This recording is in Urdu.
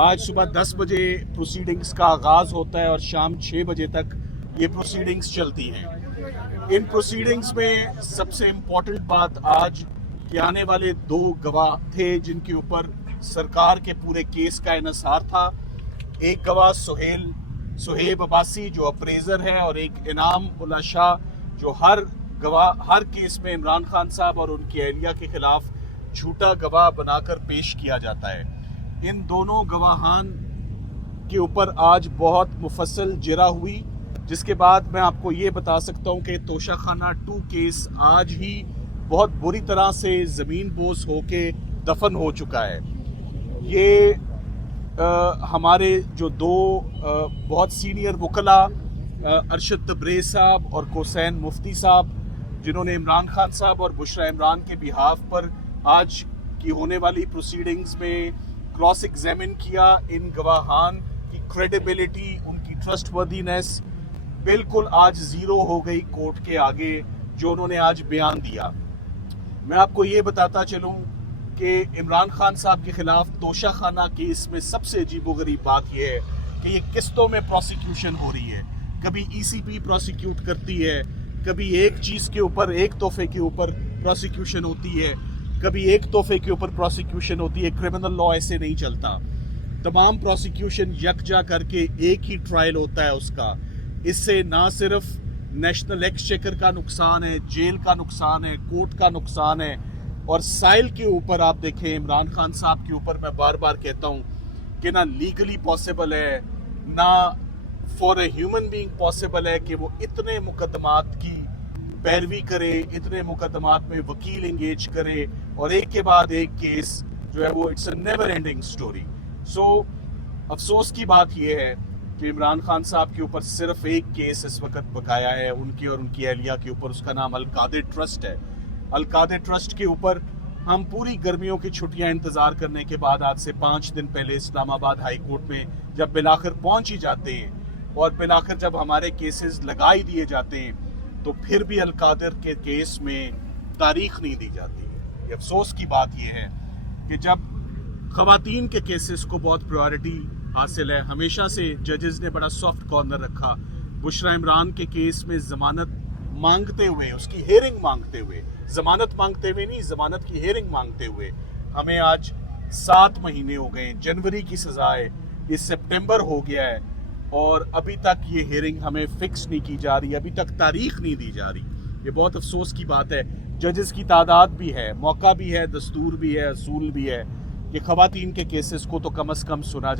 آج صبح 10 بجے پروسیڈنگز کا آغاز ہوتا ہے اور شام 6 بجے تک یہ پروسیڈنگز چلتی ہیں۔ ان پروسیڈنگز میں سب سے امپورٹنٹ بات آج کہ آنے والے 2 گواہ تھے جن کے اوپر سرکار کے پورے کیس کا انحصار تھا۔ ایک گواہ سہیب عباسی جو اپریزر ہے، اور ایک انعام اللہ شاہ جو ہر کیس میں عمران خان صاحب اور ان کی اہلیہ کے خلاف جھوٹا گواہ بنا کر پیش کیا جاتا ہے۔ ان دونوں گواہان کے اوپر آج بہت مفصل جرح ہوئی، جس کے بعد میں آپ کو یہ بتا سکتا ہوں کہ توشہ خانہ 2 کیس آج ہی بہت بری طرح سے زمین بوس ہو کے دفن ہو چکا ہے۔ یہ ہمارے جو 2 بہت سینئر وکلاء ارشد تبریز صاحب اور کوسین مفتی صاحب، جنہوں نے عمران خان صاحب اور بشرا عمران کے بہاف پر آج کی ہونے والی پروسیڈنگز میں کراس ایگزامن کیا، ان گواہان کی کریڈیبلٹی، ان کی ٹرسٹ وردینس بالکل آج زیرو ہو گئی کورٹ کے آگے جو انہوں نے آج بیان دیا۔ میں آپ کو یہ بتاتا چلوں کہ عمران خان صاحب کے خلاف توشہ خانہ کیس میں سب سے عجیب و غریب بات یہ ہے کہ یہ قسطوں میں پروسیکیوشن ہو رہی ہے۔ کبھی ای سی پی پروسیکیوٹ کرتی ہے، کبھی ایک چیز کے اوپر، ایک تحفے کے اوپر پروسیکیوشن ہوتی ہے، کبھی ایک تحفے کے اوپر پروسیکیوشن ہوتی ہے۔ کرمنل لا ایسے نہیں چلتا، تمام پروسیکیوشن یکجا کر کے ایک ہی ٹرائل ہوتا ہے اس کا۔ اس سے نہ صرف نیشنل ایکسچیکر کا نقصان ہے، جیل کا نقصان ہے، کورٹ کا نقصان ہے، اور سائل کے اوپر آپ دیکھیں عمران خان صاحب کے اوپر میں بار بار کہتا ہوں کہ نہ لیگلی پاسبل ہے، نہ for a human being possible ہے کہ وہ اتنے مقدمات کی پیروی کرے، اتنے مقدمات میں وکیل انگیج کرے، اور ایک کے بعد ایک کیس جو ہے وہ it's a never ending story. So افسوس کی بات یہ ہے کہ عمران خان صاحب کے اوپر صرف ایک کیس اس وقت بقایا ہے، ان کی اور ان کی اہلیہ کے اوپر، اس کا نام القادر ٹرسٹ ہے۔ القادر ٹرسٹ کے اوپر ہم پوری گرمیوں کی چھٹیاں انتظار کرنے کے بعد آج سے 5 دن پہلے اسلام آباد ہائی کورٹ میں جب بلاخر پہنچ ہی جاتے ہیں، اور بلاخر جب ہمارے کیسز لگا ہی دیے جاتے ہیں، تو پھر بھی القادر کے کیس میں تاریخ نہیں دی جاتی ہے۔ یہ افسوس کی بات یہ ہے کہ جب خواتین کے کیسز کو بہت پریورٹی حاصل ہے، ہمیشہ سے ججز نے بڑا سافٹ کارنر رکھا۔ بشرا عمران کے کیس میں ضمانت مانگتے ہوئے، اس کی ہیئرنگ مانگتے ہوئے، ضمانت مانگتے ہوئے نہیں، ضمانت کی ہیئرنگ مانگتے ہوئے ہمیں آج 7 مہینے ہو گئے۔ جنوری کی سزا ہے، یہ سپٹمبر ہو گیا ہے، اور ابھی تک یہ ہیئرنگ ہمیں فکس نہیں کی جا رہی، ابھی تک تاریخ نہیں دی جا رہی۔ یہ بہت افسوس کی بات ہے۔ ججز کی تعداد بھی ہے، موقع بھی ہے، دستور بھی ہے، اصول بھی ہے کہ خواتین کے کیسز کو تو کم از کم سنا جائے۔